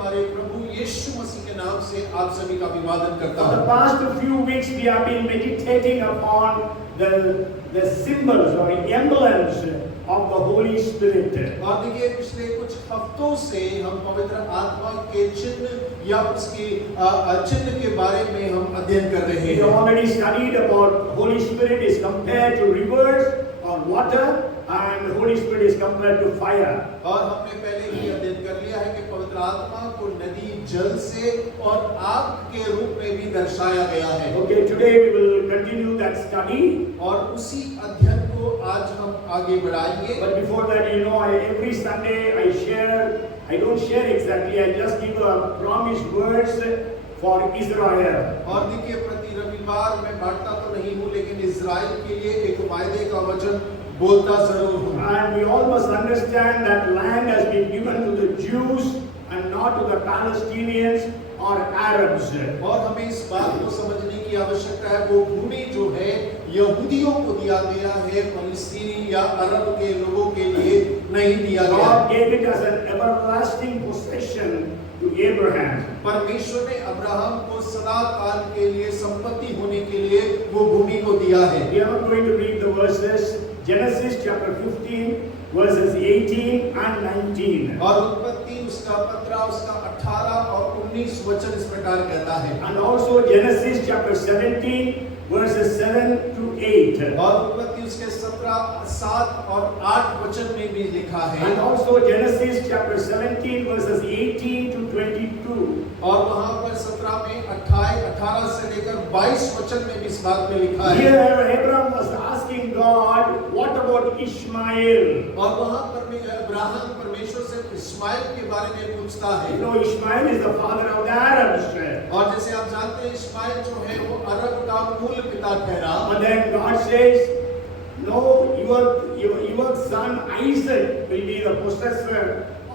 हमारे प्रभु यीशु मसीह के नाम से आप सभी का अभिवादन करता For the हूँ। past few weeks, we have been meditating upon the symbols or emblems of the Holy Spirit. और देखिए पिछले कुछ हफ्तों से हम पवित्र आत्मा के चिन्ह या उसके चिन्ह के बारे में हम अध्ययन कर रहे We हैं। already studied about Holy Spirit is compared to rivers or water, and Holy Spirit is compared to fire. और हमने पहले ही अध्ययन कर लिया है कि पवित्र आत्मा को नदी जल से और आग के रूप में भी दर्शाया गया है। Okay, today we will continue that study. और उसी अध्ययन को आज हम आगे बढ़ाएंगे। But before that, you know, every Sunday I don't share exactly, I just give a promised words for Israel. और देखिए प्रति रविवार मैं बांटता तो नहीं हूँ, लेकिन इज़राइल के लिए एक वायदे का वचन बोलता जरूर हूँ। And we all must understand that land has been given to the Jews and not to the Palestinians or Arabs. और हमें इस बात को समझने की आवश्यकता है, वो भूमि जो है यहूदियों को दिया गया है, फलस्तीनी या अरब के लोगों के लिए नहीं दिया गया। God gave it as an everlasting possession to Abraham. परमेश्वर ने अब्राहम को सदा काल के लिए संपत्ति होने के लिए वो भूमि को दिया है। We are not going to read the verses. Genesis chapter 15 verses 18 and 19. और उत्पत्ति उसका 15 उसका 18 और 19 वचन इस प्रकार कहता है। And also Genesis chapter 17 verses 7 to 8. और उत्पत्ति उसके 17 7 और 8 वचन में भी लिखा है। And also Genesis chapter 17 verses 18 to 22. और वहां पर 17 में 18 से लेकर 22 वचन में भी इस बात में लिखा है। Here Abraham was asking God, what about Ishmael? और वहां पर अब्राहम परमेश्वर से इस्माइल के बारे में पूछता है। You know, Ishmael is the father of the Arabs. और जैसे आप जानते हैं इस्माइल जो है वो अरब का मूल पिता ठहरा। But then God says, no, your son Isaac will be the possessor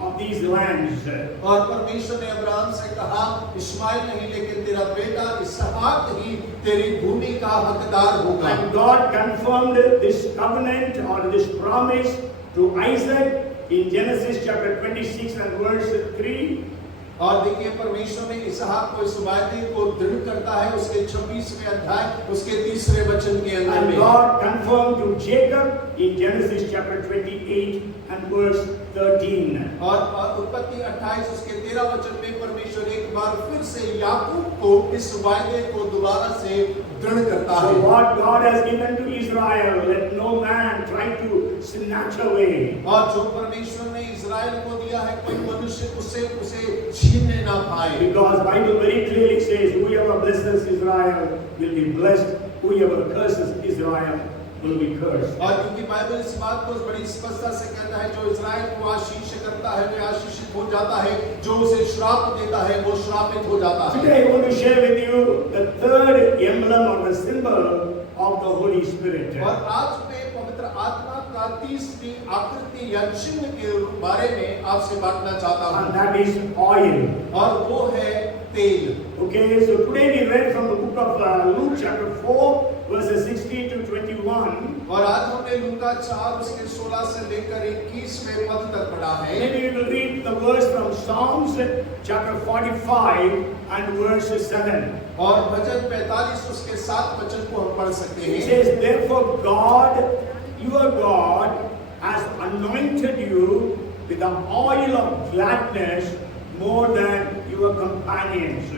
of these lands. और परमेश्वर ने अब्राहम से कहा इस्माइल नहीं लेकिन तेरा बेटा इसहाक ही तेरी भूमि का हकदार होगा। And God confirmed this covenant or this promise to Isaac in Genesis chapter 26 and verse 3. और देखिए परमेश्वर ने इसहाक को इस वायदे को दृढ़ करता है उसके 26वें अध्याय उसके 3रे वचन के अंदर And में। God confirmed to Jacob in Genesis chapter 28 and verse 13. और उत्पत्ति 28 उसके 13 वचन में परमेश्वर एक बार फिर से याकूब को इस वायदे को दोबारा से दृढ़ करता है। So what God has given to Israel, let no man try to snatch away. और जो परमेश्वर ने इज़राइल को दिया है कोई मनुष्य उसे छीनने ना पाए। Because Bible very clearly says, whoever blesses Israel will be blessed, whoever curses Israel will be cursed. और क्योंकि बाइबल इस बात को बड़ी स्पष्टता से कहता है जो इज़राइल को आशीष करता है वे आशीषित हो जाता है, जो उसे श्राप देता है वो श्रापित हो जाता है। Today I want to share with you the third emblem or the symbol of the Holy Spirit. और आज मैं पवित्र आत्मा का तीसरी आकृति या चिन्ह के बारे में आपसे बांटना चाहता हूँ। And that is oil. और वो है तेल। Okay, so today we read from the book of Luke chapter 4 verses 16 to 21. और आज हमने लूका 4 उसके 16 से लेकर 21वें पद तक पढ़ा है। Maybe we will read the verse from Psalms chapter 45 and verse 7. और भजन 45 उसके 7 वचन को हम पढ़ सकते It हैं। says, therefore God, your God, has anointed you with the oil of gladness more than your companions.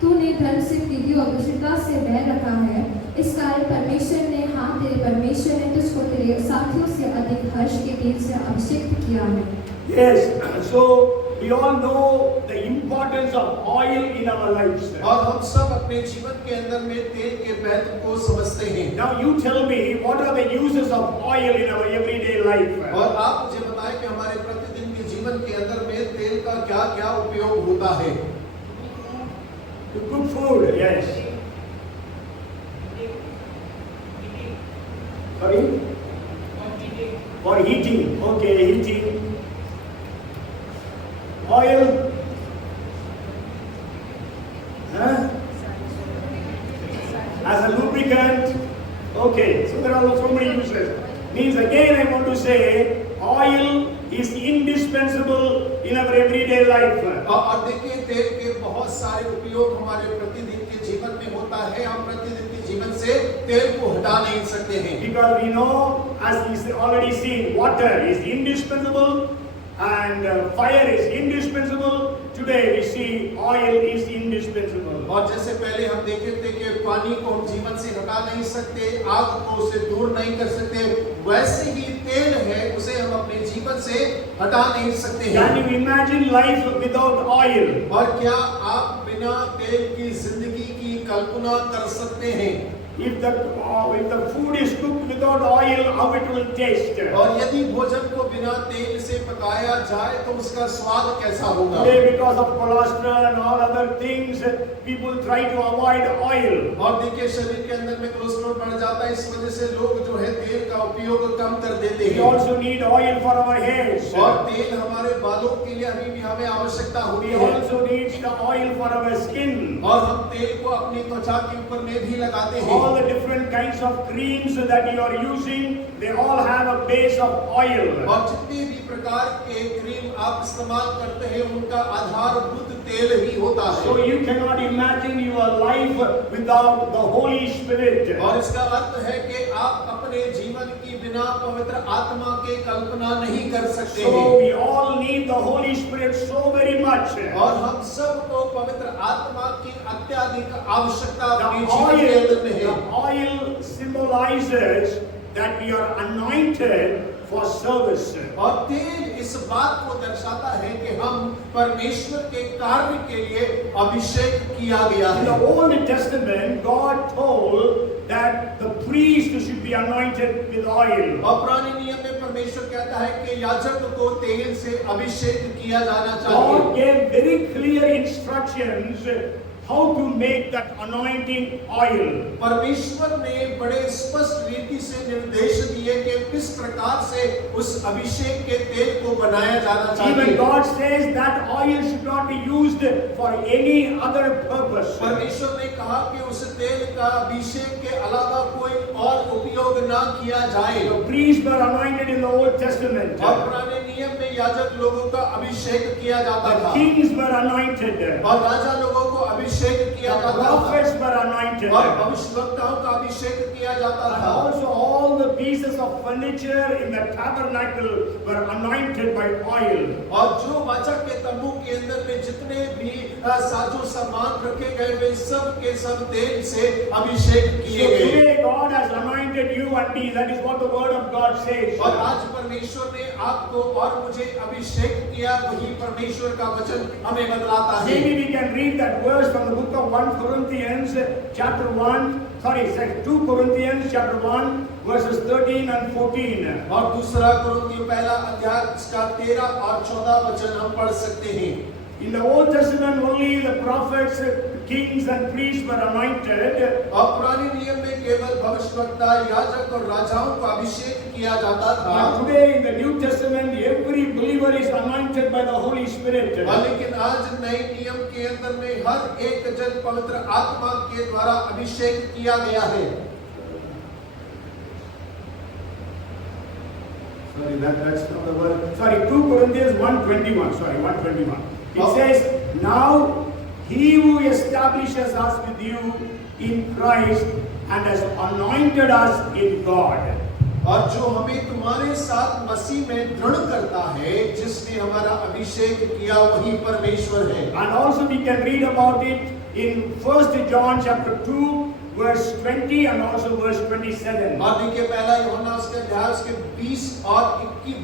तूने धन से प्रीति और कुशलता से बैर रखा है, इस कारण परमेश्वर ने तेरे परमेश्वर ने तुझको तेरे साथियों से अधिक हर्ष के तेल से अभिषेक किया है। Yes, so we all know the importance of oil in our lives. और हम सब अपने जीवन के अंदर में तेल के महत्व को समझते हैं। Now you tell me, what are the uses of oil in our everyday life? और आप मुझे बताएं कि हमारे प्रतिदिन के जीवन के अंदर में तेल का क्या-क्या उपयोग होता है? To cook food, yes. Sorry? For heating, okay, heating. Oil. Huh? As a lubricant. Okay, so there are so many uses. Means again I want to say, oil is indispensable in our everyday life. और देखिए तेल के बहुत सारे उपयोग हमारे प्रतिदिन के जीवन में होता है। हम प्रतिदिन के जीवन से तेल को हटा नहीं सकते हैं। Because we know, as we already seen, water is indispensable and fire is indispensable. Today we see oil is indispensable. और जैसे पहले हम देखे थे कि पानी को हम जीवन से हटा नहीं सकते, आग को उसे दूर नहीं कर सकते, वैसे ही तेल है उसे हम अपने जीवन से हटा नहीं सकते हैं। Can you imagine life without oil? और क्या आप बिना तेल की जिंदगी की कल्पना कर सकते हैं? If the food is cooked without oil, how it will taste? और यदि भोजन को बिना तेल से पकाया जाए तो उसका स्वाद कैसा होगा? Today, because of cholesterol and all other things, people try to avoid oil. और देखिए शरीर के अंदर में कोलेस्ट्रॉल बढ़ जाता है, इस वजह से लोग जो है तेल का उपयोग कम कर देते We हैं। also need oil for our hairs. और तेल हमारे बालों के लिए अभी भी हमें आवश्यकता होती We है। also need the oil for our skin. और हम तेल को अपनी त्वचा के ऊपर में भी लगाते हैं। All the different kinds of creams that you are using, they all have a base of oil. और जितने भी प्रकार के क्रीम आप इस्तेमाल करते हैं उनका आधारभूत तेल ही होता So है। you cannot imagine your life without the Holy Spirit. और इसका अर्थ है कि आप अपने जीवन की बिना पवित्र आत्मा के कल्पना नहीं कर सकते So हैं। we all need the Holy Spirit so very much. और हम सबको पवित्र आत्मा की अत्यधिक आवश्यकता The अपने जीवन के अंदर में है। oil symbolizes that we are anointed for service. और तेल इस बात को दर्शाता है कि हम परमेश्वर के कार्य के लिए अभिषेक किया गया In the है। Old Testament, God told that the priest should be anointed with oil. और पुराने नियम में परमेश्वर कहता है कि याजक को तेल से अभिषेक किया जाना God चाहिए। gave very clear instructions how to make that anointing oil. परमेश्वर ने बड़े स्पष्ट रीति से निर्देश दिए कि किस प्रकार से उस अभिषेक के तेल को बनाया जाना Even चाहिए। God says that oil should not be used for any other purpose. परमेश्वर ने कहा कि उस तेल का अभिषेक के अलावा कोई और उपयोग ना किया जाए। The priests were anointed in the Old Testament. और पुराने नियम में याजक लोगों का अभिषेक किया जाता The था kings were anointed. और राजा लोगों को अभिषेक किया The जाता था prophets were anointed. और भविष्यवक्ताओं का अभिषेक किया जाता And था। also all the pieces of furniture in the tabernacle were anointed by oil. और जो वाचा के तंबू के अंदर में जितने भी साजो सामान रखे गए वे सब के सब तेल से अभिषेक So किए गए। today God has anointed you and me. That is what the word of God says. और आज परमेश्वर ने आपको और मुझे अभिषेक किया, वही परमेश्वर का वचन हमें बतलाता है। Maybe we can read that verse from the book of 1 Corinthians chapter 2 Corinthians chapter 1 verses 13 and 14. और दूसरा कुरिन्थियों पहला अध्याय इसका 13 और 14 वचन हम पढ़ सकते हैं। In the Old Testament only the prophets, kings and priests were anointed. और पुराने नियम में केवल भविष्यवक्ता, याजक और राजाओं का अभिषेक किया जाता था। But today in the New Testament every believer is anointed by the Holy Spirit. लेकिन आज नए नियम के अंदर में हर एक जन पवित्र आत्मा के द्वारा अभिषेक किया गया है। Sorry, that's not the word. Sorry, 2 Corinthians 1:21. Sorry, 1:21. It says, "Now he who establishes us with you in Christ and has anointed us in God." और जो हमें तुम्हारे साथ मसीह में दृढ़ करता है, जिसने हमारा अभिषेक किया, वही परमेश्वर है। And also we can read about it in 1 John chapter 2 verse 20 and also verse 27. और देखिए पहला यूहन्ना उसके अध्याय उसके 20 और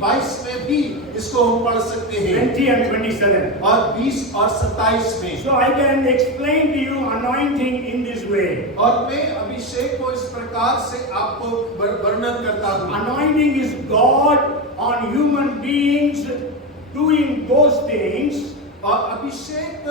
22 में भी इसको हम पढ़ सकते हैं। 20 and 27. और 20 और 27 में। So I can explain to you anointing in this way. और मैं अभिषेक को इस प्रकार से आपको वर्णन करता हूँ। Anointing is God on human beings doing those things और अभिषेक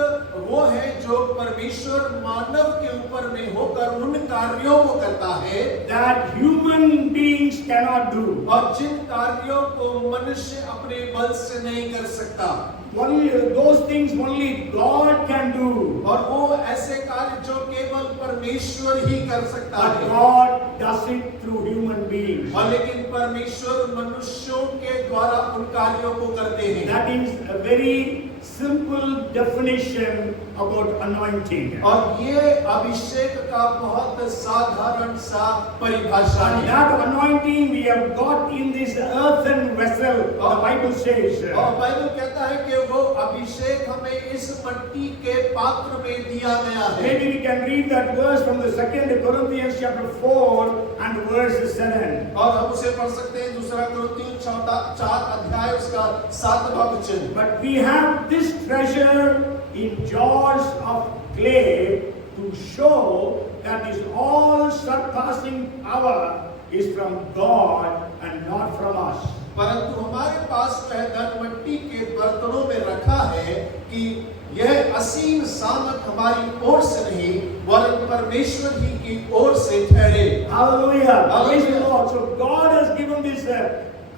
वो है जो परमेश्वर मानव के ऊपर में होकर उन कार्यों को करता है that human beings cannot do. और जिन कार्यों को मनुष्य अपने बल से नहीं कर सकता। only those things only God can do. और वो ऐसे कार्य जो केवल परमेश्वर ही कर सकता But है, God does it through human beings. और लेकिन परमेश्वर मनुष्यों के द्वारा उन कार्यों को करते हैं। That is a very simple definition about anointing. और ये अभिषेक का बहुत साधारण सा परिभाषा And है। that anointing we have got in this earthen vessel, the Bible says. और बाइबल कहता है कि वो अभिषेक हमें इस मिट्टी के पात्र में दिया गया है। Maybe we can read that verse from the 2 Corinthians chapter 4 and verse 7. और हम उसे पढ़ सकते हैं दूसरा कुरिन्थियों 4 अध्याय उसका 7वां वचन। But we have this treasure in jars of clay to show that this all surpassing power is from God and not from us. परंतु हमारे पास वह धन मिट्टी के बर्तनों में रखा है कि यह असीम सामर्थ हमारी ओर से नहीं वरन परमेश्वर ही की ओर से ठहरे। Hallelujah. Praise the Hallelujah. Lord. So God has given this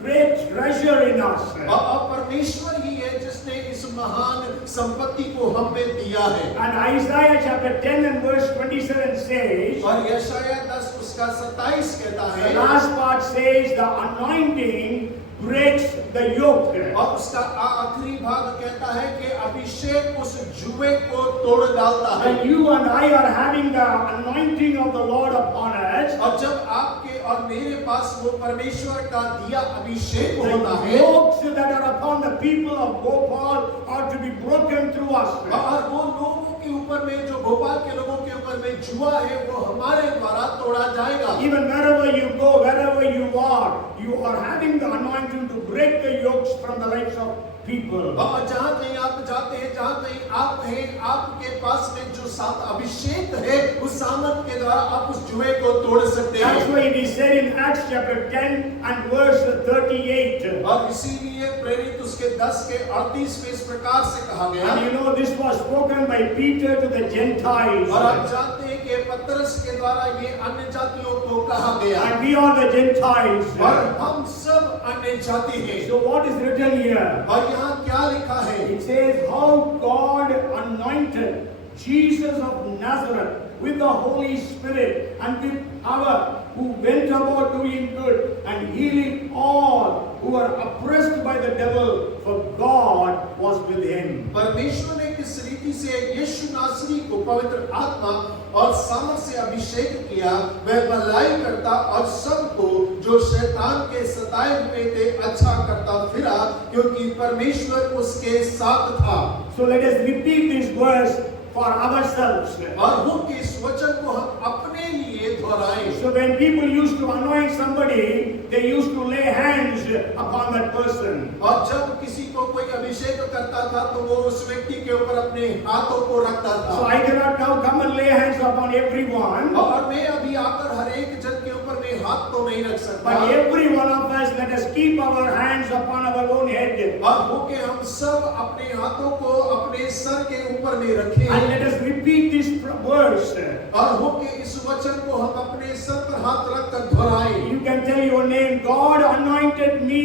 great treasure in us. और परमेश्वर ही है जिसने इस महान संपत्ति को हमें दिया है। And Isaiah chapter 10 and verse 27 says, और यशायाह 10 उसका 27 कहता the है, last part says the anointing breaks the yoke. और उसका आखिरी भाग कहता है कि अभिषेक उस जुए को तोड़ डालता है। When you and I are having the anointing of the Lord upon us, और जब आपके और मेरे पास वो परमेश्वर का दिया अभिषेक the होता है, yokes that are upon the people of Gopal are to be broken through us. और वो लोगों के ऊपर में जो भोपाल के लोगों के ऊपर में जुआ है वो हमारे द्वारा तोड़ा जाएगा। Even wherever you go, wherever you are having the anointing to break the yokes from the lives of people. और जहाँ कहीं आप जाते हैं, जहाँ कहीं आप हैं, आपके पास में जो साथ अभिषेक है उस सामर्थ के द्वारा आप उस जुए को तोड़ सकते That's हैं। why it is said in Acts chapter 10 and verse 38. और इसीलिए प्रेरित उसके 10 के 38 में इस प्रकार से कहा गया। And you know this was spoken by Peter to the Gentiles. और आप जानते हैं कि पतरस के द्वारा ये अन्य जातियों को कहा गया। And we are the Gentiles. और हम सब अन्य जाति हैं। So what is written here? और यहाँ क्या लिखा है? It says how God anointed Jesus of Nazareth with the Holy Spirit and with power, who went about doing good and healing all who were oppressed by the devil, for God was with him. परमेश्वर ने किस रीति से यीशु नासरी को पवित्र आत्मा और सामर्थ से अभिषेक किया, वह भलाई करता और सबको जो शैतान के सताए हुए थे अच्छा करता फिरा, क्योंकि परमेश्वर उसके साथ था। So let us repeat this verse for ourselves. और हो कि इस वचन को हम अपने लिए दोहराएं। So when people used to anoint somebody, they used to lay hands upon that person. और जब किसी को कोई अभिषेक करता था तो वो उस व्यक्ति के ऊपर अपने हाथों को रखता था। So I cannot now come and lay hands upon everyone. और मैं अभी आकर हर एक जन के ऊपर में हाथ तो नहीं रख सकता। But every one of us, let us keep our hands upon our own head. और हो के हम सब अपने हाथों को अपने सर के ऊपर में रखें। And let us repeat this verse. और हो के इस वचन को हम अपने सर पर हाथ रखकर दोहराएं। You can tell your name, God anointed me,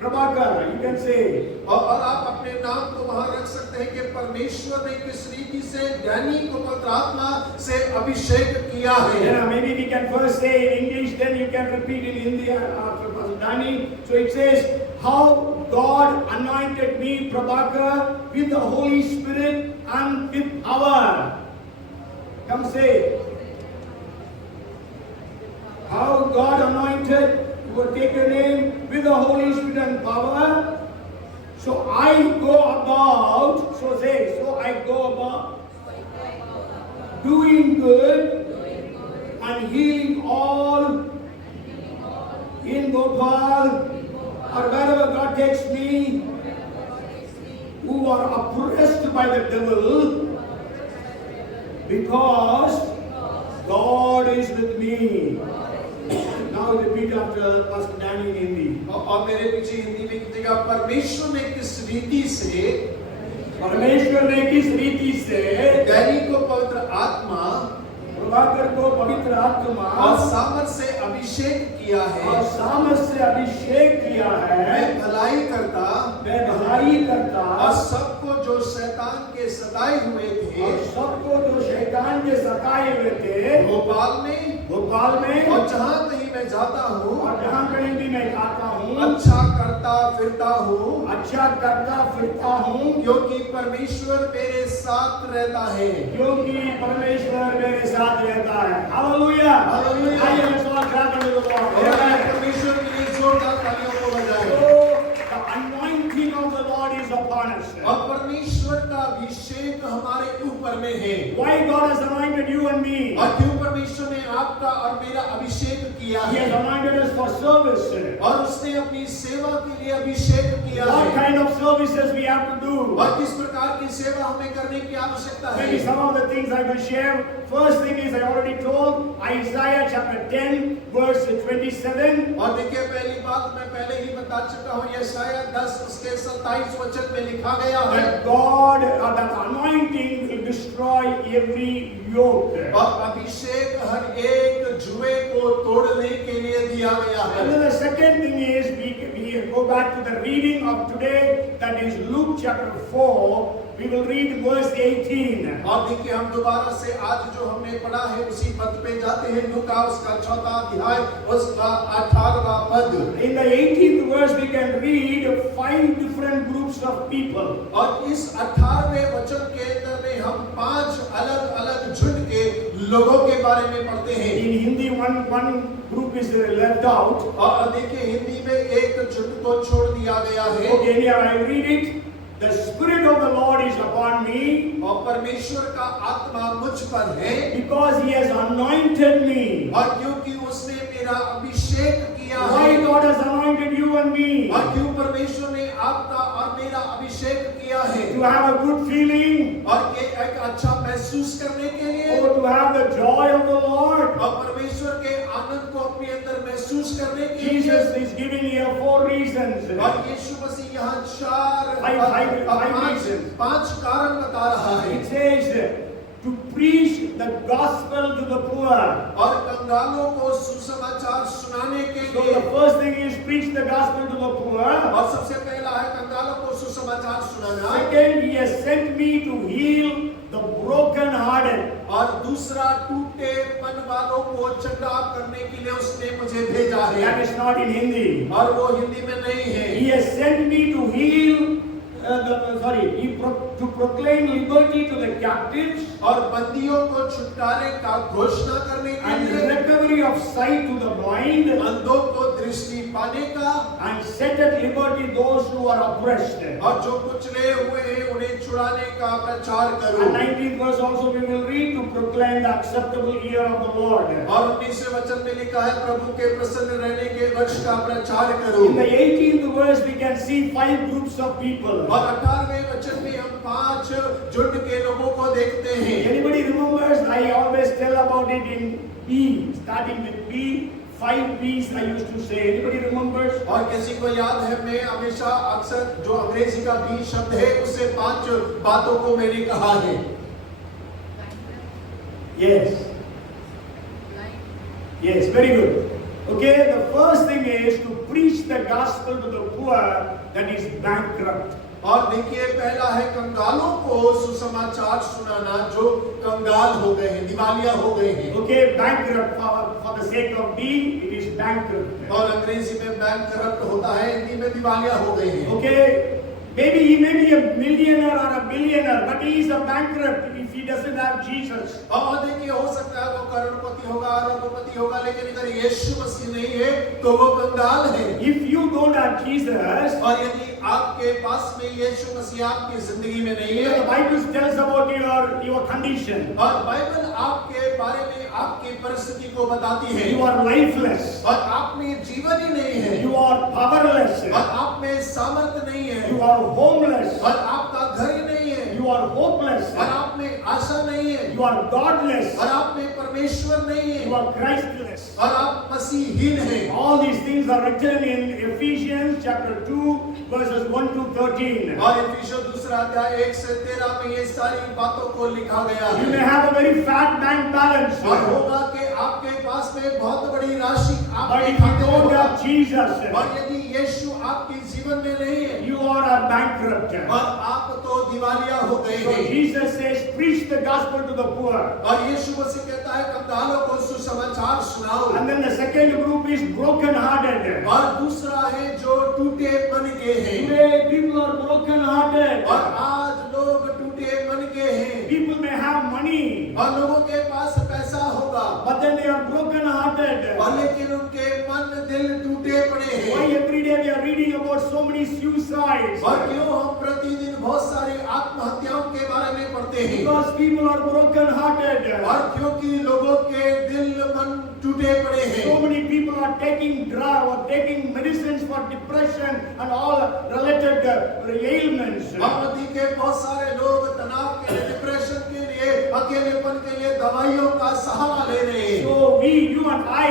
Prabhakar. You can say. और आप अपने नाम को वहां रख सकते हैं कि परमेश्वर ने किस रीति से डैनी को पवित्र आत्मा से अभिषेक किया है। Yeah, maybe we can first say in English, then you can repeat in Hindi after Pastor Danny. So it says, how God anointed me, Prabhakar, with the Holy Spirit and with power. Come say. How God anointed, you will take your name, with the Holy Spirit and power. So I go about, so say, so I go about doing good and healing all in Gopal or wherever God takes me who are oppressed by the devil, because God is with me. Now repeat after Pastor Danny in Hindi. और मेरे पीछे हिंदी में कीजिएगा, परमेश्वर ने किस रीति से परमेश्वर ने किस रीति से डैनी को पवित्र आत्मा प्रभाकर को पवित्र आत्मा और सामर्थ से अभिषेक किया और है। सामर्थ से अभिषेक किया है। मैं भलाई करता मैं भलाई करता और सबको जो शैतान के सताए हुए और थे सबको जो शैतान के सताए हुए थे भोपाल में और जहाँ कहीं मैं जाता हूँ जहाँ कहीं भी मैं खाता हूँ अच्छा करता फिरता हूँ, अच्छा करता फिरता हूँ, क्योंकि परमेश्वर मेरे साथ रहता है। क्योंकि परमेश्वर मेरे साथ रहता है। हालेलुया। हालेलुया। आइए let's all clap unto the Lord. और Amen. परमेश्वर के लिए जोरदार तालियों को बजाएं। So the anointing of the Lord is upon us. और परमेश्वर का अभिषेक हमारे ऊपर में है। Why God has anointed you and me? और क्यों परमेश्वर ने आपका और मेरा अभिषेक किया He has है anointed us for service. और उसने अपनी सेवा के लिए अभिषेक किया What है। kind of services we have to do? और किस प्रकार की सेवा हमें करने की आवश्यकता Maybe है। some of the things I will share. First thing is I already told Isaiah chapter 10 verse 27. और देखिए पहली बात मैं पहले ही बता चुका हूँ, यशायाह 10 उसके 27 वचन में लिखा गया है That God, that anointing will destroy every yoke. और अभिषेक हर एक जुए को तोड़ने के लिए दिया गया And है। then the second thing is we go back to the reading of today, that is Luke chapter 4. We will read verse 18. और देखिए हम दोबारा से आज जो हमने पढ़ा है उसी पद पे जाते हैं। लूका उसका 4वां अध्याय उसका 18वां पद। In the 18th verse we can read 5 different groups of people. और इस 18वें वचन के अंदर में हम 5 अलग-अलग झुंड के लोगों के बारे में पढ़ते हैं। In Hindi one group is left out. और देखिए हिंदी में एक झुंड को छोड़ दिया गया है। Okay, here I read it. The Spirit of the Lord is upon me और परमेश्वर का आत्मा मुझ पर है because He has anointed me. और क्योंकि उसने मेरा अभिषेक किया Why है। God has anointed you and me? और क्यों परमेश्वर ने आपका और मेरा अभिषेक किया है। To have a good feeling, और कि एक अच्छा महसूस करने के लिए or to have the joy of the Lord. और परमेश्वर के आनंद को अपने अंदर महसूस करने के लिए। Jesus is giving here 4 reasons. और यीशु मसीह यहाँ 4 Five reasons. 5 कारण बता रहा है। It says to preach the gospel to the poor. और कंगालों को सुसमाचार सुनाने के So लिए। the first thing is preach the gospel to the poor. और सबसे पहला है कंगालों को सुसमाचार सुनाना। Second, He has sent me to heal the broken hearted. और दूसरा टूटे मन वालों को चंगा करने के लिए उसने मुझे भेजा That है। is not in Hindi. और वो हिंदी में नहीं है। He has sent me to heal to proclaim liberty to the captives और बंदियों को छुटकारे का घोषणा करने के and लिए। recovery of sight to the blind अंधों को दृष्टि पाने का and set at liberty those who are oppressed. और जो कुचले हुए हैं उन्हें छुड़ाने का प्रचार करो। And 19th verse also we will read to proclaim the acceptable year of the Lord. और 19वें वचन में लिखा है प्रभु के प्रसन्न रहने के वर्ष का प्रचार करो। In the 18th verse we can see 5 groups of people. और 18वें वचन में हम 5 झुंड के लोगों को देखते हैं। Anybody remembers? I always tell about it in B, starting with B. 5 B's I used to say. Anybody remembers? और किसी को याद है मैं हमेशा अक्सर जो अंग्रेजी का बी शब्द है उससे 5 बातों को मैंने कहा है। Yes. Yes, very good. Okay, the first thing is to preach the gospel to the poor that is bankrupt. और देखिए पहला है कंगालों को सुसमाचार सुनाना जो कंगाल हो गए हैं, दिवालिया हो गए हैं। Okay, bankrupt for the sake of B, it is bankrupt. और अंग्रेजी में बैंकरप्ट होता है, हिंदी में दिवालिया हो गए हैं। Okay, maybe he may be a millionaire or a billionaire, but he is a bankrupt if he doesn't have Jesus. और देखिए हो सकता है वो करोड़पति होगा, अरबपति होगा, लेकिन अगर यीशु मसीह नहीं है तो वो कंगाल है। If you don't have Jesus, और यदि आपके पास में यीशु मसीह आपकी जिंदगी में नहीं the है Bible tells about your condition. और बाइबल आपके बारे में आपकी परिस्थिति को बताती है You are lifeless. और आप में जीवन ही नहीं है You are powerless. और आप में सामर्थ्य नहीं है You are homeless. और आपका घर ही नहीं है You are hopeless. और आप में आशा नहीं है You are godless. और आप में परमेश्वर नहीं है You are Christless. और आप मसीहीन हैं। All these things are written in Ephesians chapter 2 verses 1 to 13. और इफिसियों दूसरा अध्याय 1 से 13 में ये सारी बातों को लिखा गया You may है। have a very fat bank balance, और होगा कि आपके पास में बहुत बड़ी राशि but आपके if you खाते में don't होगा have Jesus, और यदि यीशु आपके जीवन में नहीं है you are a bankrupt. और आप तो दिवालिया हो गए So हैं। Jesus says, preach the gospel to the poor. और यीशु मसीह कहता है कंगालों को सुसमाचार सुनाओ। And then the second group is broken-hearted. और दूसरा है जो टूटे मन के हैं। Today people are broken-hearted. और आज लोग टूटे मन के हैं People may have money, और लोगों के पास पैसा होगा but then they are broken-hearted. और लेकिन उनके मन दिल टूटे पड़े Why हैं। every day we are reading about so many suicides? और क्यों हम प्रतिदिन बहुत सारी आत्महत्याओं के बारे में पढ़ते हैं? Because people are broken-hearted. और क्योंकि लोगों के दिल मन टूटे पड़े So हैं। many people are taking drugs or taking medicines for depression and all related ailments. और नदी के बहुत सारे लोग तनाव के लिए, डिप्रेशन के लिए, अकेलेपन के लिए दवाइयों का सहारा ले रहे हैं। So we, you and I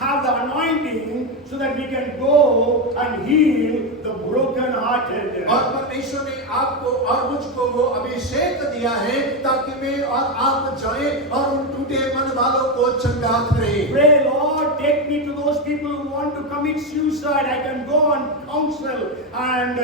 have the anointing so that we can go and heal the broken-hearted. और परमेश्वर ने आपको और मुझको वो अभिषेक दिया है ताकि मैं और आप जाएं और उन टूटे मन वालों को चंगा करें। Pray, Lord, take me to those people who want to commit suicide. I can go and counsel and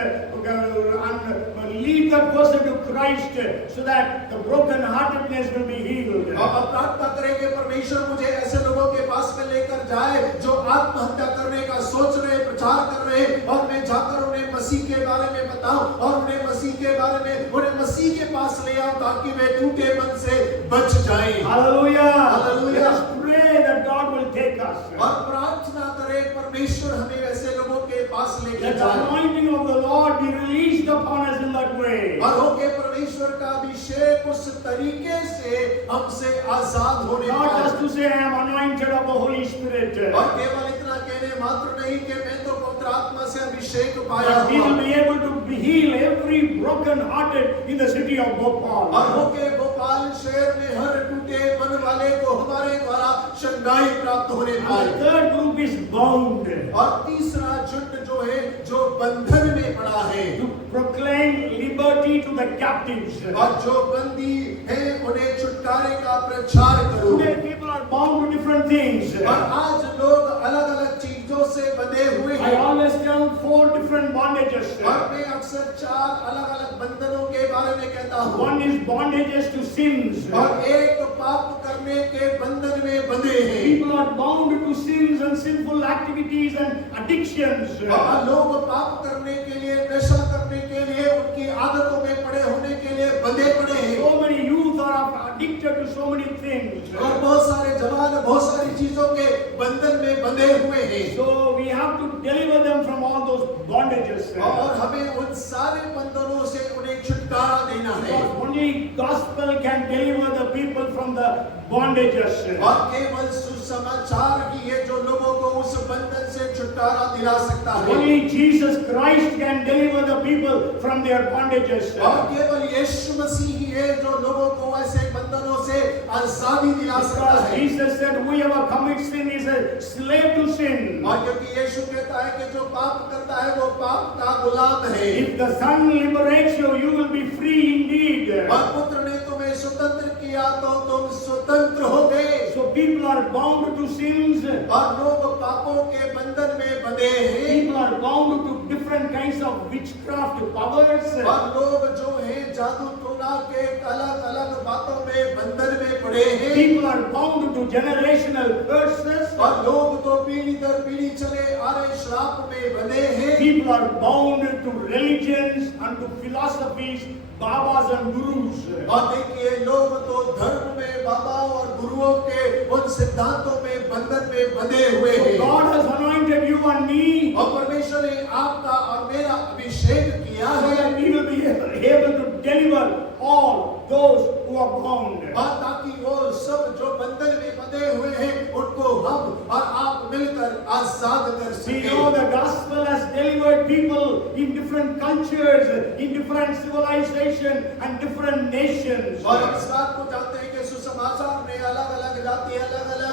lead that person to Christ so that the broken-heartedness will be healed. अब प्रार्थना करें कि परमेश्वर मुझे ऐसे लोगों के पास में लेकर जाए जो आत्महत्या करने का सोच रहे, प्रचार कर रहे, और मैं जाकर उन्हें मसीह के बारे में बताऊं और उन्हें मसीह के बारे में उन्हें मसीह के पास ले आऊं ताकि वे टूटे मन से बच जाएं। Hallelujah. Hallelujah. Let us pray that God will take us. और प्रार्थना करें परमेश्वर हमें ऐसे लोगों के पास लेके Let the जाए anointing of the Lord be released upon us in that way. और होके परमेश्वर का अभिषेक उस तरीके से हमसे आजाद होने Not पाए। just to say I am anointed of the Holy Spirit. और केवल इतना कहने मात्र नहीं कि मैं तो पवित्र आत्मा से अभिषेक पाया But we will हूँ be able to heal every broken hearted in the city of Bhopal. और होके भोपाल शहर में हर टूटे मन वाले को हमारे द्वारा शंगाई प्राप्त होने And पाए। the third group is bound और तीसरा झुंड जो है जो बंधन में पड़ा है to proclaim liberty to the captives. और जो बंदी है उन्हें छुटकारे का प्रचार करो। Today people are bound to different things. और आज लोग अलग अलग चीजों से बंधे हुए I हैं always tell 4 different bondages. और मैं अक्सर 4 अलग अलग बंधनों के बारे में कहता हूँ। One is bondages to sins. और एक पाप करने के बंधन में बंधे हैं People are bound to sins and sinful activities and addictions. और लोग पाप करने के लिए, नशा करने के लिए, उनकी आदतों में पड़े होने के लिए बंधे पड़े हैं So many youth are addicted to so many things. और बहुत सारे जवान बहुत सारी चीजों के बंधन में बंधे हुए हैं So we have to deliver them from all those bondages. और हमें उन सारे बंधनों से उन्हें छुटकारा देना है Because only gospel can deliver the people from the bondages. और केवल सुसमाचार ही है जो लोगों को उस बंधन से छुटकारा दिला सकता है Only Jesus Christ can deliver the people from their bondages. और केवल यीशु मसीह ही है जो लोगों को ऐसे बंधनों से आजादी दिला सकता Because है Jesus said, whoever commits sin is a slave to sin. और क्योंकि यीशु कहता है कि जो पाप करता है वो पाप का गुलाम है If the Son liberates you, you will be free indeed. और पुत्र ने तुम्हें स्वतंत्र किया तो तुम स्वतंत्र हो गए So people are bound to sins. और लोग पापों के बंधन में बंधे हैं People are bound to different kinds of witchcraft powers. और लोग जो है जादू टोना के अलग अलग बातों में बंधन में पड़े हैं People are bound to generational curses. और लोग तो पीढ़ी दर पीढ़ी चले आ रहे श्राप में बंधे हैं People are bound to religions and to philosophies, babas and gurus. और देखिए लोग तो धर्म में बाबा और गुरुओं के उन सिद्धांतों में बंधन में बंधे हुए So हैं God has anointed you and me और परमेश्वर ने आपका और मेरा अभिषेक किया so है that we will be able to deliver all those who are bound. और ताकि वो सब जो बंधन में बंधे हुए हैं उनको हम और आप मिलकर आजाद कर We सके। know the gospel has delivered people in different cultures, in different civilization and different nations. और हम इस बात को जानते हैं कि सुसमाचार ने अलग-अलग जाति, अलग-अलग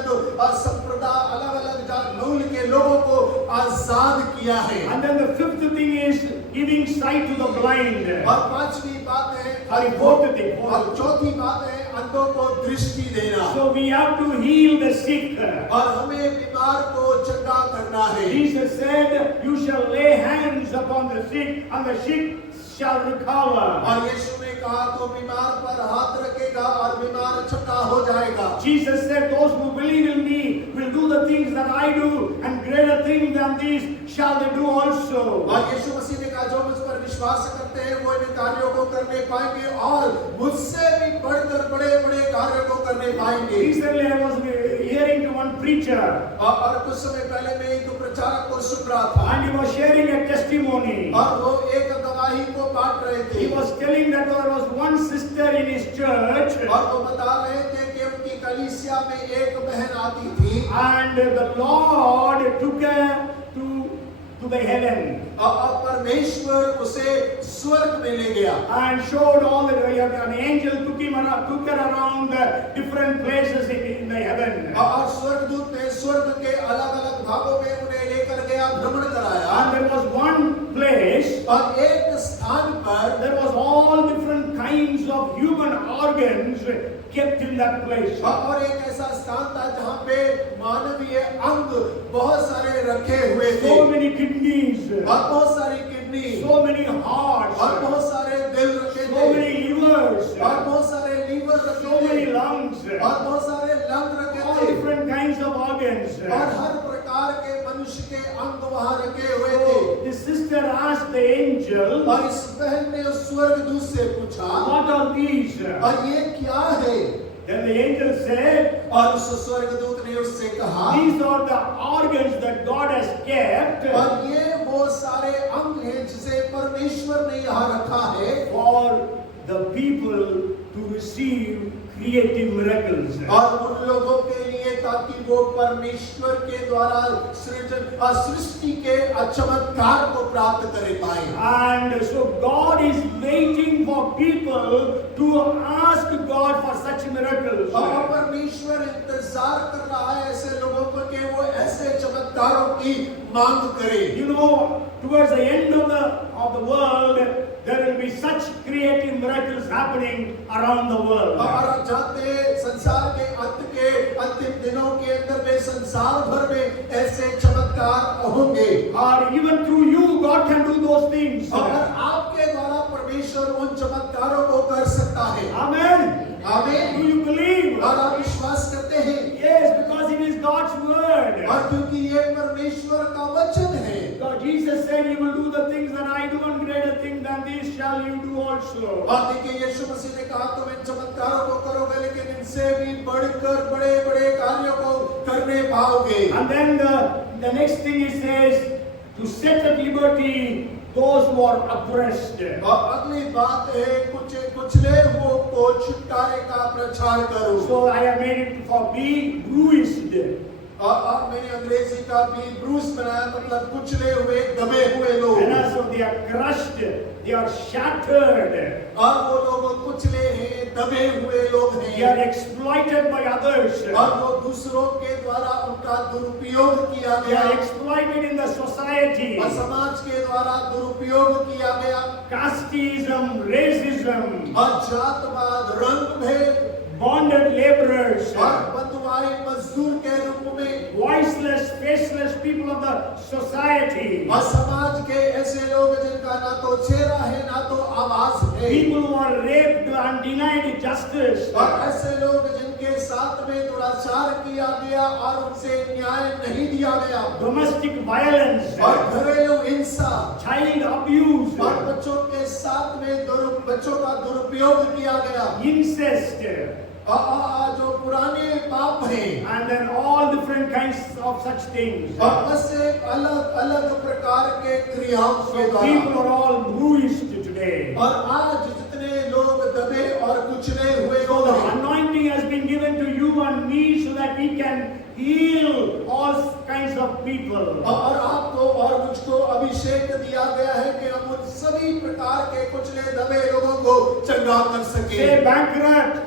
संप्रदाय, अलग-अलग मूल के लोगों को आजाद किया है। And then the fifth thing is giving sight to the blind. और पांचवी बात है, Sorry, fourth thing. और चौथी बात है अंधों को दृष्टि देना। So we have to heal the sick. और हमें बीमार को चंगा करना है। Jesus said, "You shall lay hands upon the sick, and the sick shall recover." और यीशु ने कहा तो बीमार पर हाथ रखेगा और बीमार चंगा हो जाएगा। Jesus said, "Those who believe in me will do the things that I do, and greater things than these shall they do also." और यीशु मसीह ने कहा जो मुझ पर विश्वास करते हैं वो इन कार्यों को करने पाएंगे और मुझसे भी बढ़कर बड़े-बड़े कार्यों को करने पाएंगे। Recently I was hearing to one preacher, और कुछ समय पहले मैं एक प्रचारक को सुन रहा था and he was sharing a testimony. और वो एक गवाही को बांट रहे थे। He was telling that there was one sister in his church, और वो बता रहे थे कि उनकी कलीसिया में एक बहन आती थी and the Lord took her to the heaven और परमेश्वर उसे स्वर्ग में ले गया and showed all the an angel took her around the different places in the heaven. और स्वर्गदूत ने स्वर्ग के अलग-अलग भागों में उन्हें लेकर गया, भ्रमण कराया। And there was one place, और एक स्थान पर there was all different kinds of human organs kept in that place. और एक ऐसा स्थान था जहाँ पे मानवीय अंग बहुत सारे रखे हुए थे So many kidneys, और बहुत सारी किडनी so many hearts, और बहुत सारे दिल रखे so थे many livers, और बहुत सारे लीवर रखे so many थे lungs, और बहुत सारे लंग रखे all थे different kinds of organs. और हर प्रकार के मनुष्य के अंग वहाँ रखे हुए थे। So the sister asked the angel, और इस बहन ने उस स्वर्गदूत से पूछा "What are these?" और ये क्या है? Then the angel said, और उस स्वर्गदूत ने उससे कहा "These are the organs that God has kept और ये वो सारे अंग हैं जिसे परमेश्वर ने यहाँ रखा है for the people to receive creative miracles." और उन लोगों के लिए ताकि वो परमेश्वर के द्वारा सृष्टि के चमत्कार को प्राप्त कर पाए। And so God is waiting for people to ask God for such miracles. और परमेश्वर इंतजार कर रहा है ऐसे लोगों को कि वो ऐसे चमत्कारों की मांग करे। You know, towards the end of the world, there will be such creative miracles happening around the world. और आप जानते हैं संसार के अंत के अंतिम दिनों के अंदर में संसार भर में ऐसे चमत्कार होंगे Or even through you, God can do those things. और आपके द्वारा परमेश्वर उन चमत्कारों को कर सकता है। Amen. आमीन। Do you believe? और आप विश्वास करते हैं? Yes, because it is God's word. और क्योंकि ये परमेश्वर का वचन है। God, Jesus said, "You will do the things that I do, and greater things than these shall you do also." और देखिए यीशु मसीह ने कहा तुम इन चमत्कारों को करोगे लेकिन इनसे भी बढ़कर बड़े-बड़े कार्यों को करने पाओगे। And then the next thing he says, to set at liberty those who are oppressed. और अगली बात है कुचले हुओं को छुटकारे का प्रचार करो। So I have made it for be bruised. और मैंने अंग्रेजी का भी ब्रूस बनाया मतलब कुचले हुए दबे हुए लोग। And so they are crushed, they are shattered, और वो लोग कुचले हैं, दबे हुए लोग they are हैं। exploited by others, और वो दूसरों के द्वारा उनका दुरुपयोग किया they are गया exploited in the society. और समाज के द्वारा दुरुपयोग किया गया Casteism, racism, और जातवाद, रंग भेद bonded laborers, और बंधुआई मजदूर के रूप में voiceless, faceless people of the society, और समाज के ऐसे लोग जिनका ना तो चेहरा है ना तो आवाज है people who are raped and denied justice, और ऐसे लोग जिनके साथ में दुराचार किया गया और उनसे न्याय नहीं दिया गया domestic violence, और घरेलू हिंसा child abuse, और बच्चों के साथ में बच्चों का दुरुपयोग किया गया incest, जो पुराने पाप हैं and then all different kinds of such things. और ऐसे अलग अलग प्रकार के क्रियाओं के द्वारा People are all bruised today. और आज जितने लोग दबे और कुचले हुए So लोग the हैं anointing has been given to you and me so that we can heal all kinds of people. और आपको और मुझको अभिषेक दिया गया है कि हम उन सभी प्रकार के कुचले दबे लोगों को चंगा कर सके। Say bankrupt,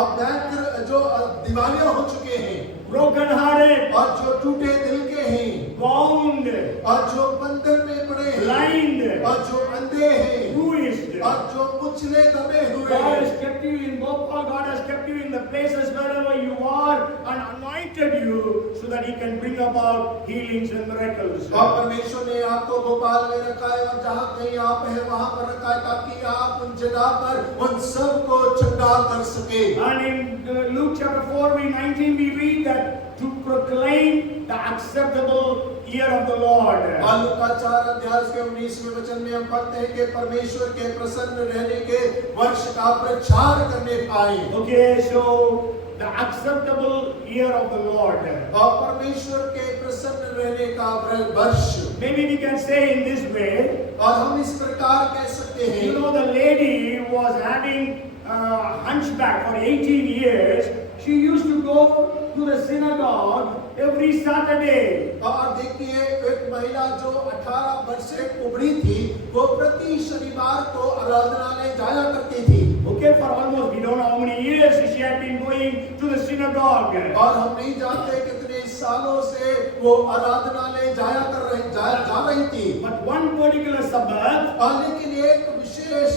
अब बैंक जो दिवालिया हो चुके हैं, broken hearted, और जो टूटे दिल के हैं, bound, और जो बंधन में पड़े हैं, blind, और जो अंधे हैं, bruised. और जो कुचले दबे हुए God हैं। has kept you in Bhopal, God has kept you in the places wherever you are and anointed you so that He can bring about healings and miracles. और परमेश्वर ने आपको भोपाल में रखा है और जहाँ कहीं आप हैं वहाँ पर रखा है ताकि आप उन जगह पर उन सब को चंगा कर सके। And in Luke chapter 4:19 we read that to proclaim the acceptable year of the Lord. और लूका 4 अध्याय के 19वें वचन में हम पढ़ते हैं कि परमेश्वर के प्रसन्न रहने के वर्ष का प्रचार करने पाए। Okay, so the acceptable year of the Lord. और परमेश्वर के प्रसन्न रहने का वर्ष। Maybe we can say in this way. और हम इस प्रकार कह सकते हैं। You know, the lady was having hunchback for 18 years. She used to go to the synagogue every Saturday. और देखिए एक महिला जो 18 वर्ष से कुबड़ी थी वो प्रति शनिवार को आराधनालय जाया करती थी। Okay, for almost we don't know how many years she had been going to the synagogue. और हम नहीं जानते कितने सालों से वो आराधनालय जा रही थी। But one particular Sabbath, लेकिन एक विशेष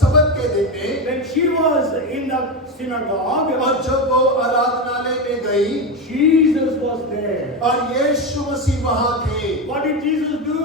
सबत के दिन में when she was in the synagogue, और जब वो आराधनालय में गई Jesus was there. और यीशु मसीह वहाँ थे। What did Jesus do?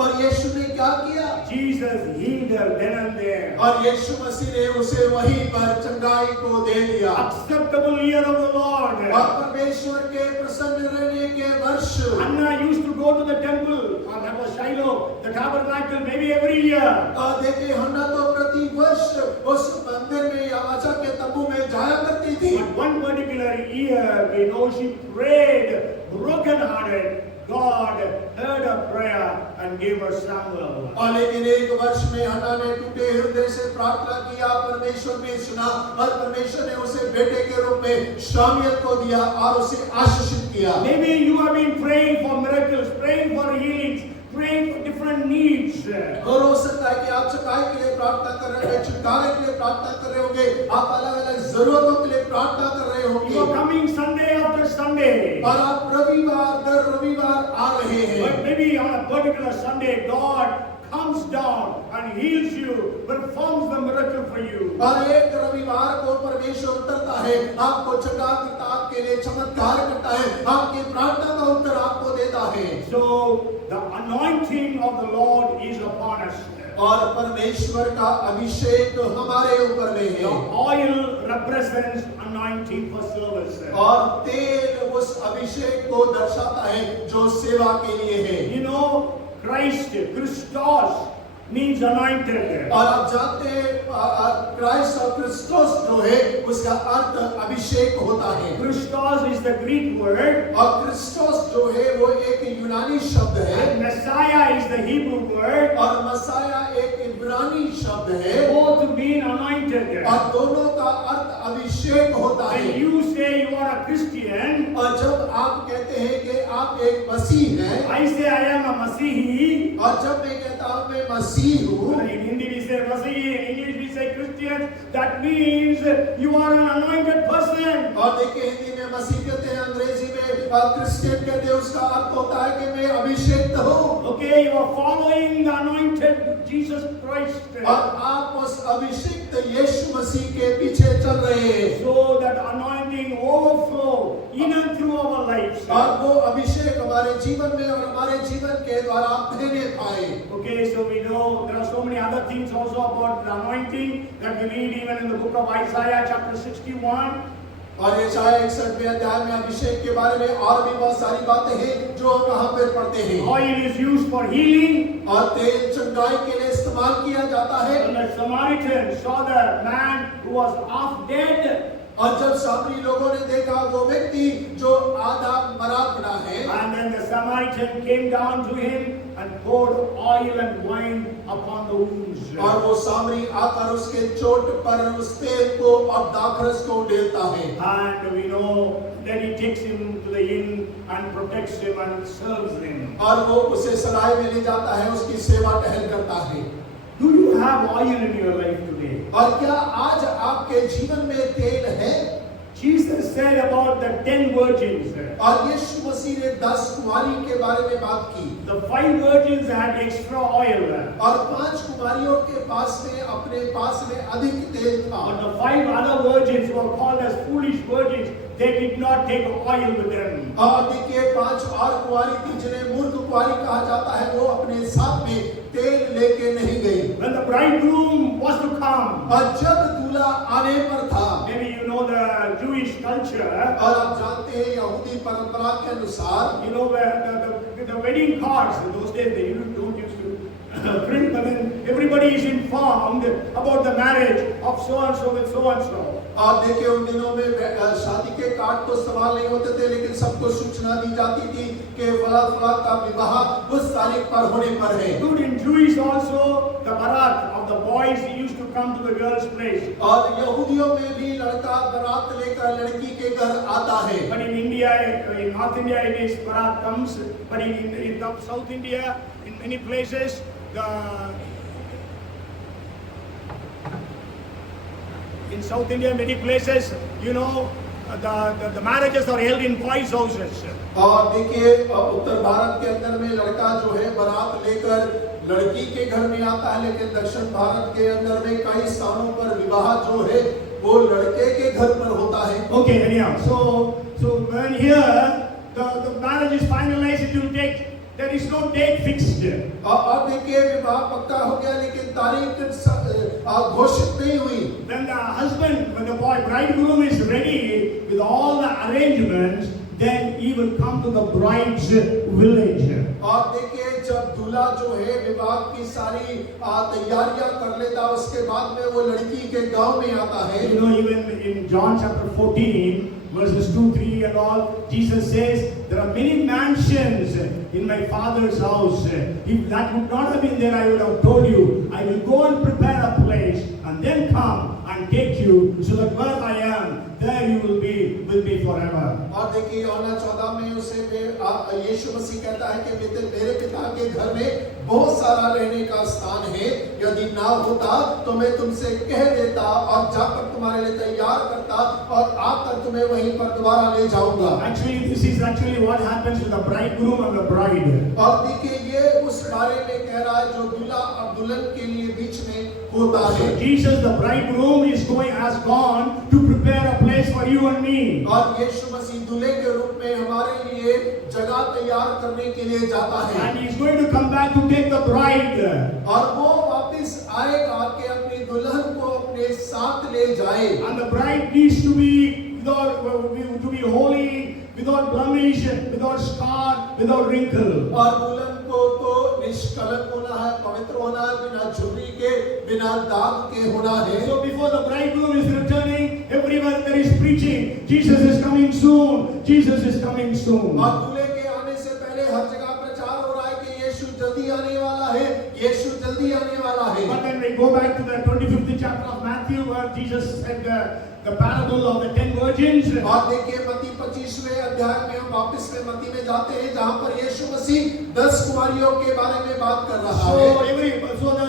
और यीशु ने क्या किया? Jesus healed her then and there. और यीशु मसीह ने उसे वहीं पर चंगाई को दे दिया। Acceptable year of the Lord. और परमेश्वर के प्रसन्न रहने के वर्ष। Hannah used to go to the temple. That was Shiloh, the tabernacle, maybe every year. और देखिए हन्ना तो प्रति वर्ष उस मंदिर में या वाचा के तंबू में जाया करती थी। But one particular year, we know she prayed, broken-hearted. God heard her prayer and gave her Samuel. और लेकिन एक वर्ष में हन्ना ने टूटे हृदय से प्रार्थना किया, परमेश्वर ने सुना और परमेश्वर ने उसे बेटे के रूप में शामुएल को दिया और उसे आशीषित किया। Maybe you have been praying for miracles, praying for healings, praying for different needs. और हो सकता है कि आप चंगाई के लिए प्रार्थना कर रहे होंगे, छुटकारे के लिए प्रार्थना कर रहे होंगे, आप अलग-अलग जरूरतों के लिए प्रार्थना कर रहे होंगे। You are coming Sunday after Sunday. और आप रविवार दर रविवार आ रहे हैं। But maybe on a particular Sunday, God comes down and heals you, performs the miracle for you. और एक रविवार को परमेश्वर उतरता है, आपको चंगा करता, आपके लिए चमत्कार करता है, आपकी प्रार्थना का उत्तर आपको देता है। So the anointing of the Lord is upon us. और परमेश्वर का अभिषेक हमारे ऊपर में The है। oil represents anointing for service. और तेल उस अभिषेक को दर्शाता है जो सेवा के लिए है। You know, Christos means anointed. और आप जानते हैं क्राइस्ट और क्रिस्टोस जो है उसका अर्थ अभिषेक होता है। Christos is the Greek word. और क्रिस्टोस जो है वो एक यूनानी शब्द है। Messiah is the Hebrew word. और मसाया एक इब्रानी शब्द है। Both mean anointed. और दोनों का अर्थ अभिषेक होता When है। you say you are a Christian, और जब आप कहते हैं कि आप एक मसीह हैं, I say I am a Masihi. और जब मैं कहता हूँ मैं मसीह हूँ, In Hindi we say Masihi, in English we say Christian. That means you are an anointed person. और देखिए हिंदी में मसीह कहते हैं, अंग्रेजी में क्रिश्चियन कहते हैं, उसका अर्थ होता है कि मैं अभिषेक हूँ। Okay, you are following the anointed Jesus Christ. और आप उस अभिषिक्त यीशु मसीह के पीछे चल रहे हैं। So that anointing overflow in and through our lives. और वो अभिषेक हमारे जीवन में और हमारे जीवन के द्वारा देने पाए। Okay, so we know there are so many other things also about the anointing that we read even in the book of Isaiah chapter 61. और यशायाह 61वें अध्याय में अभिषेक के बारे में और भी बहुत सारी बातें हैं जो हम वहाँ पर पढ़ते हैं। Oil is used for healing. और तेल चंगाई के लिए इस्तेमाल किया जाता है। And the Samaritan saw the man who was half dead. और जब सामरी लोगों ने देखा वो व्यक्ति जो आधा मरा पड़ा है, And then the Samaritan came down to him and poured oil and wine upon the wounds. और वो सामरी आकर उसके चोट पर उस तेल को और दाखरस को उड़ेलता है। And we know then he takes him to the inn and protects him and serves him. और वो उसे सराय में ले जाता है, उसकी सेवा टहल करता है। Do you have oil in your life today? और क्या आज आपके जीवन में तेल है? Jesus said about the 10 virgins. और यीशु मसीह ने 10 कुमारी के बारे में बात की। The 5 virgins had extra oil. और 5 कुमारियों के पास में अपने पास में अधिक तेल था। But the 5 other virgins were called as foolish virgins. They did not take oil with them. और देखिए 5 और कुमारी थी जिन्हें मूर्ख कुमारी कहा जाता है, वो अपने साथ में तेल लेके नहीं गई। When the bridegroom was to come, और जब दूल्हा आने पर था, maybe you know the Jewish culture. और आप जानते हैं यहूदी परंपरा के अनुसार, You know where the wedding cards in those days they don't used to print, but then everybody is informed about the marriage of so and so with so and so. आप देखिए उन दिनों में शादी के कार्ड तो सवाल नहीं होते थे, लेकिन सबको सूचना दी जाती थी कि फला फला का विवाह उस तारीख पर होने पर है। Dude, in Jewish also the barat of the boys used to come to the girl's place. और यहूदियों में भी लड़का बारात लेकर लड़की के घर आता है। But in India, in North India, it is barat comes. But in South India, in many places, in South India, many places, you know, the marriages are held in boys' houses. और देखिए उत्तर भारत के अंदर में लड़का जो है बारात लेकर लड़की के घर में आता है, लेकिन दक्षिण भारत के अंदर में कई स्थानों पर विवाह जो है वो लड़के के घर पर होता है। Okay, anyhow, so when here the marriage is finalized, it will take. There is no date fixed. और देखिए विवाह पक्का हो गया, लेकिन तारीख घोषित नहीं हुई। When the husband, when the bridegroom is ready with all the arrangements, then he will come to the bride's village. और देखिए जब दूल्हा जो है विवाह की सारी तैयारियां कर लेता है, उसके बाद में वो लड़की के गांव में आता है। You know, even in John chapter 14, verses 2, 3 and all, Jesus says, there are many mansions in my Father's house. If that would not have been there, I would have told you, I will go and prepare a place and then come and take you, so that where I am, there you will be forever. और देखिए यूहन्ना 14 में उसे यीशु मसीह कहता है कि मेरे पिता के घर में बहुत सारा रहने का स्थान है, यदि ना होता तो मैं तुमसे कह देता और जाकर तुम्हारे लिए तैयार करता और आकर तुम्हें वहीं पर दोबारा ले जाऊंगा। Actually, this is actually what happens with the bridegroom and the bride. और देखिए ये उस बारे में कह रहा है जो दूल्हा और दुल्हन के लिए बीच में होता है। So Jesus, the bridegroom, has gone to prepare a place for you and me. और यीशु मसीह दूल्हे के रूप में हमारे लिए जगह तैयार करने के लिए जाता है। And he is going to come back to take the bride. और वो वापस आएगा कि अपनी दुल्हन को अपने साथ ले जाए। And the bride needs to be holy, without blemish, without scar, without wrinkle. और दुल्हन को तो निष्कलंक होना है, पवित्र होना है, बिना झुर्री के, बिना दाग के होना है। So before the bridegroom is returning, everywhere there is preaching, Jesus is coming soon, Jesus is coming soon. और दूल्हे के आने से पहले हर जगह प्रचार हो रहा है कि यीशु जल्दी आने वाला है, यीशु जल्दी आने वाला है। But when we go back to the 25th chapter of Matthew, where Jesus said the parable of the 10 virgins. और देखिए मत्ती 25वें अध्याय में हम वापस में मत्ती में जाते हैं, जहां पर यीशु मसीह 10 कुमारियों के बारे में बात कर रहा है। So the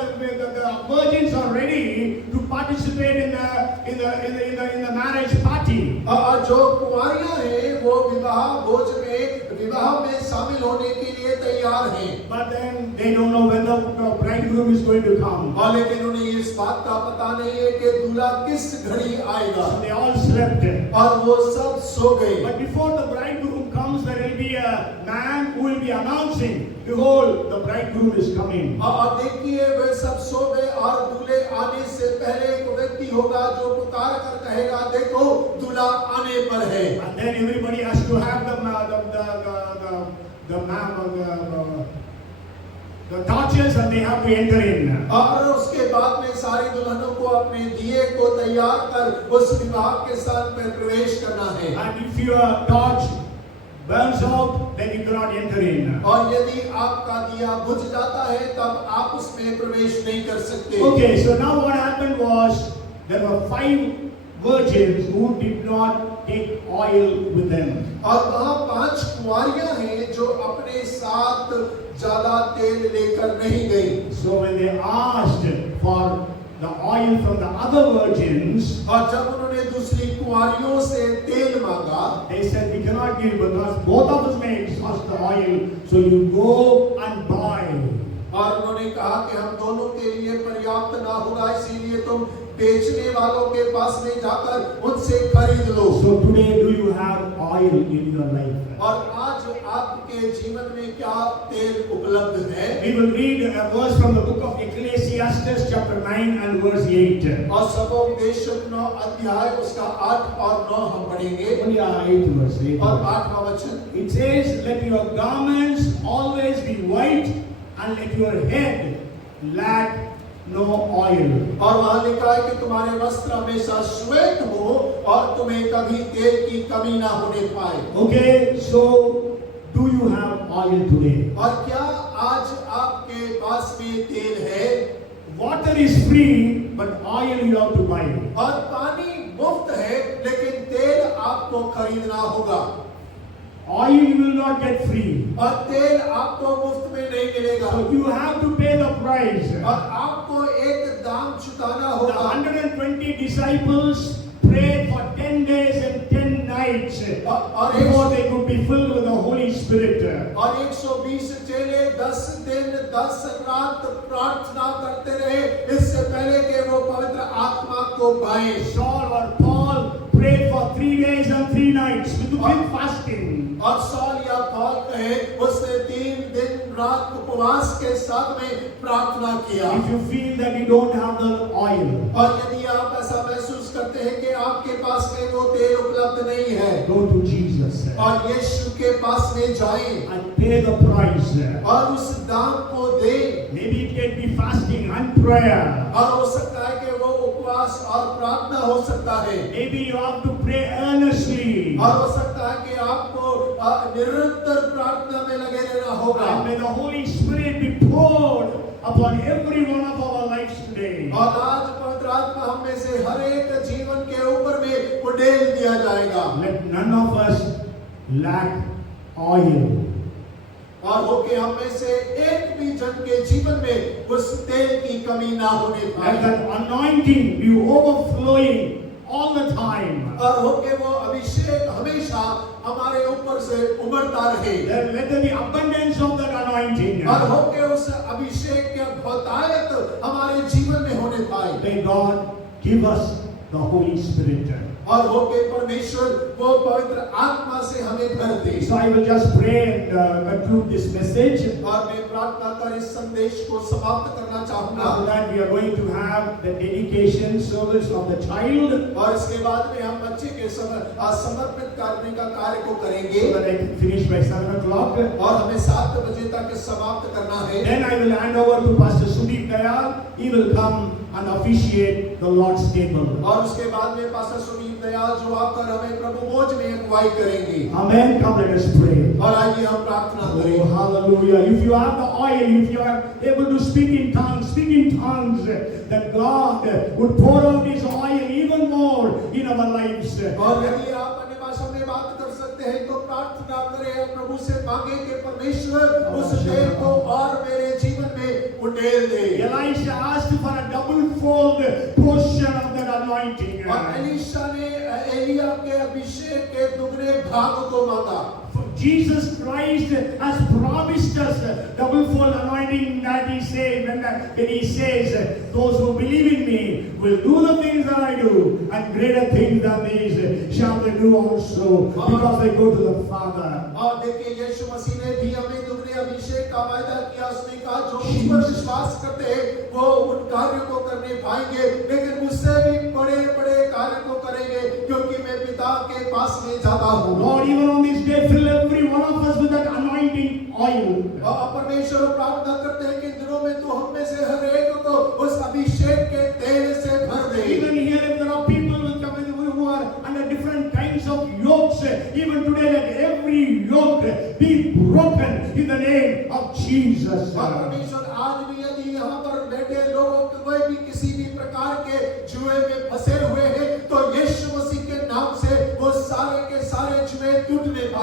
virgins are ready to participate in the marriage party. और जो कुमारियां हैं वो विवाह में शामिल होने के लिए तैयार हैं। But then they don't know when the bridegroom is going to come. और लेकिन उन्हें इस बात का पता नहीं है कि दूल्हा किस घड़ी आएगा। So they all slept. और वो सब सो गए। But before the bridegroom comes, there will be a man who will be announcing, behold, the bridegroom is coming. और देखिए वे सब सो गए और दूल्हे आने से पहले एक व्यक्ति होगा जो पुकार कर कहेगा, देखो दूल्हा आने पर है। And then everybody has to have the torches and they have to enter in. और उसके बाद में सारी दुल्हनों को अपने दिए को तैयार कर उस विवाह के साथ में प्रवेश करना है। And if your torch burns out, then you cannot enter in. और यदि आपका दिया बुझ जाता है तब आप उसमें प्रवेश नहीं कर सकते। Okay, so now what happened was there were 5 virgins who did not take oil with them. और वहाँ 5 कुंवारियां हैं जो अपने साथ ज्यादा तेल लेकर नहीं गई। So when they asked for the oil from the other virgins, और जब उन्होंने दूसरी कुंवारियों से तेल मांगा, they said, we cannot give because both of us may exhaust the oil, so you go and buy. और उन्होंने कहा कि हम दोनों के लिए पर्याप्त ना होगा, इसीलिए तुम बेचने वालों के पास में जाकर उनसे खरीद लो। So today, do you have oil in your life? और आज आपके जीवन में क्या तेल उपलब्ध है? We will read a verse from the book of Ecclesiastes, chapter 9 and verse 8. और सबोपदेश 9 अध्याय उसका 8 और 9 हम पढ़ेंगे। Only 8 verse. 8 और verse. 8वां वचन, It says, let your garments always be white and let your head lack no oil. और वहाँ लिखा है कि तुम्हारे वस्त्र हमेशा श्वेत हो और तुम्हें कभी तेल की कमी ना होने पाए। Okay, so do you have oil today? और क्या आज आपके पास में तेल है? Water is free, but oil you have to buy. और पानी मुफ्त है, लेकिन तेल आपको खरीदना होगा। Oil you will not get free. और तेल आपको मुफ्त में नहीं मिलेगा। So you have to pay the price. और आपको एक दाम चुकाना The होगा। 120 disciples prayed for 10 days and 10 nights और before they could be filled with the Holy Spirit. और 120 चेले 10 दिन 10 रात प्रार्थना करते रहे, इससे पहले कि वो पवित्र आत्मा को पाए। Saul or Paul prayed for 3 days and 3 nights with fasting. और सॉल या पौल कहे, उसने 3 दिन रात उपवास के साथ में प्रार्थना किया। If you feel that you don't have the oil, और यदि आप ऐसा महसूस करते हैं कि आपके पास में वो तेल उपलब्ध नहीं है, go to Jesus और यीशु के पास में जाएं and pay the price. और उस दाम को दें। Maybe it can be fasting and prayer. और हो सकता है कि वो उपवास और प्रार्थना हो सकता है। Maybe you have to pray earnestly. और हो सकता है कि आपको निरंतर प्रार्थना में लगे रहना होगा। And may the Holy Spirit be poured upon every one of our lives today. और आज पवित्र आत्मा हम में से हर एक जीवन के ऊपर में उड़ेल दिया जाएगा। Let none of us lack oil. और होके हम में से एक भी जन के जीवन में उस तेल की कमी ना होने Let पाए। that anointing be overflowing all the time. और होके वो अभिषेक हमेशा हमारे ऊपर से उमड़ता रहे। Let there be abundance of that anointing. और होके उस अभिषेक के बहुतायत हमारे जीवन में होने पाए। May God give us the Holy Spirit. और होके परमेश्वर वो पवित्र आत्मा से हमें भर दे। So I will just pray and conclude this message. और मैं प्रार्थना कर इस संदेश को समाप्त करना चाहूंगा। After that, we are going to have the dedication service of the child. और इसके बाद में हम बच्चे के समर्पित करने का कार्य को करेंगे। So that I can finish by 7 o'clock. और हमें 7 बजे तक समाप्त करना है। Then I will hand over to Pastor Sudip Dayal. He will come and officiate the Lord's table. और उसके बाद में पास्टर सुनील दयाल जो आकर हमें प्रभु भोज में अगुवाई करेंगे। Amen. Come, let us pray. और आइए हम प्रार्थना Oh, करें। hallelujah. If you have the oil, if you are able to speak in tongues, that God would pour out His oil even more in our lives. और यदि आप अन्य भाषा में बात कर सकते हैं तो प्रार्थना करें, प्रभु से मांगे कि परमेश्वर उस तेल को और मेरे जीवन में उड़ेल दे। Elisha asked for a double-fold portion of that anointing. और एलीशा ने एलिया के अभिषेक के दुगने भाग को मांगा। Jesus Christ has promised us double-fold anointing that He says when He says, "Those who believe in Me will do the things that I do, and greater things than these shall they do also, because they go to the Father." और देखिए यीशु मसीह ने भी हमें दुगने अभिषेक का वायदा किया। उसने कहा जो मुझ पर विश्वास करते हैं वो उन कार्यों को करने पाएंगे, लेकिन मुझसे भी बड़े-बड़े कार्य को करेंगे, क्योंकि मैं पिता के पास में जाता हूँ। Lord, even on this day, fill every one of us with that anointing oil. और परमेश्वर प्रार्थना करते हैं कि इन दिनों में तो हम में से हर एक को उस अभिषेक के तेल से भर दे। Even here, if there are people who are under different kinds of yokes, even today, let every yoke be broken in the name of Jesus. और परमेश्वर आज भी यदि यहाँ पर बैठे लोगों को कोई भी किसी भी प्रकार के जुए में फंसे हुए हैं, तो यीशु मसीह के नाम से वो सारा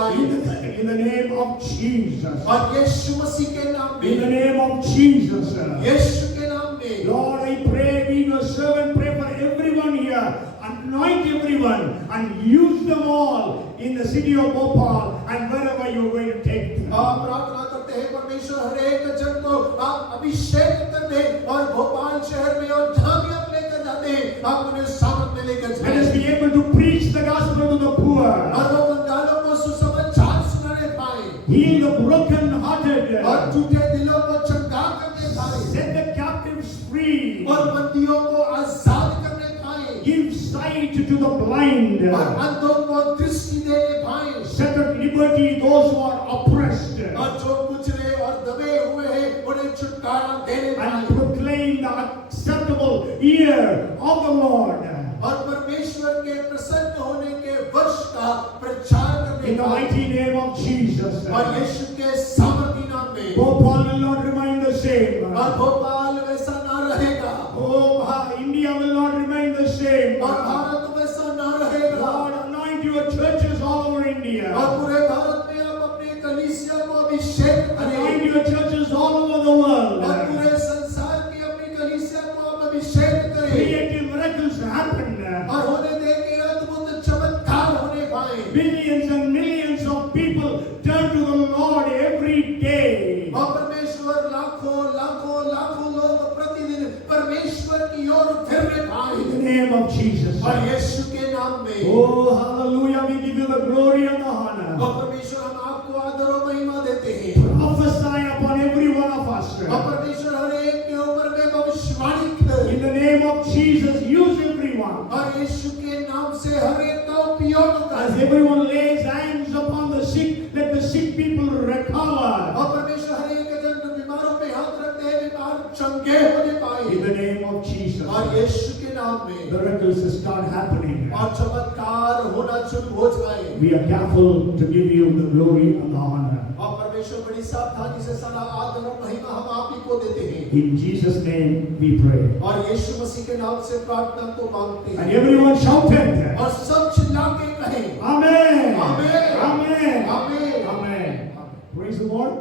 पाए। In the name of Jesus. और यीशु मसीह के नाम In the में, name of Jesus. यीशु के नाम में, Lord, I pray, be your servant, pray for everyone here. Anoint everyone and use them all in the city of Bhopal and wherever you are going to take them. आप प्रार्थना करते हैं परमेश्वर हर एक जन को आप अभिषेक कर दे और भोपाल शहर में और जहाँ भी आप लेकर जाते हैं आप उन्हें सामर्थ में लेकर Let us जाएं be able to preach the gospel to the poor. और वो कंगालों को सुसमाचार सुनाने पाए Heal the broken-hearted. और टूटे दिलों को चंगा करने पाए Set the captives free. और बंदियों को आजाद करने पाए Give sight to the blind. और अंधों को दृष्टि देने पाए Set at liberty those who are oppressed. और जो कुचले और दबे हुए हैं उन्हें छुटकारा देने And पाए proclaim the acceptable year of the Lord. और परमेश्वर के प्रसन्न होने के वर्ष का प्रचार करने In the पाए mighty name of Jesus. और यीशु के सामर्थी नाम में Bhopal will not remain the same. और भोपाल वैसा ना रहेगा Oh, India will not remain the same. और भारत वैसा ना रहेगा Lord, anoint your churches all over India. और पूरे भारत में आप अपने कलीसिया को अभिषेक Anoint करें your churches all over the world. और पूरे संसार की अपनी कलीसिया को आप अभिषेक करें Creative miracles happen. और होने दें कि अद्भुत चमत्कार होने पाए Billions and millions of people turn to the Lord every day. और परमेश्वर लाखों लाखों लाखों लोग प्रतिदिन परमेश्वर की ओर फिरने पाए In the name of Jesus. और यीशु के नाम में Oh, hallelujah. We give you the glory and the honor. और परमेश्वर हम आपको आदर और महिमा देते हैं Prophesy upon every one of us. और परमेश्वर हर एक के ऊपर में भविष्यवाणी करे In the name of Jesus, use everyone. और यीशु के नाम से हर एक का उपयोग As करे everyone lays hands upon the sick, let the sick people recover. और परमेश्वर हर एक जन बीमारों पे हाथ रखते हैं बीमार चंगे होने In पाए the name of Jesus, और यीशु के नाम में miracles start happening. और चमत्कार होना शुरू हो जाए We are careful to give you the glory and the honor. और परमेश्वर बड़ी सावधानी से सारा आदर और महिमा हम आप ही को देते हैं In Jesus' name we pray. और यीशु मसीह के नाम से प्रार्थना को मांगते And हैं everyone shouted. और सब चिल्ला के कहें Amen. Amen. Amen. आमीन Amen. Praise the Lord.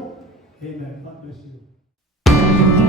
Amen. God bless you.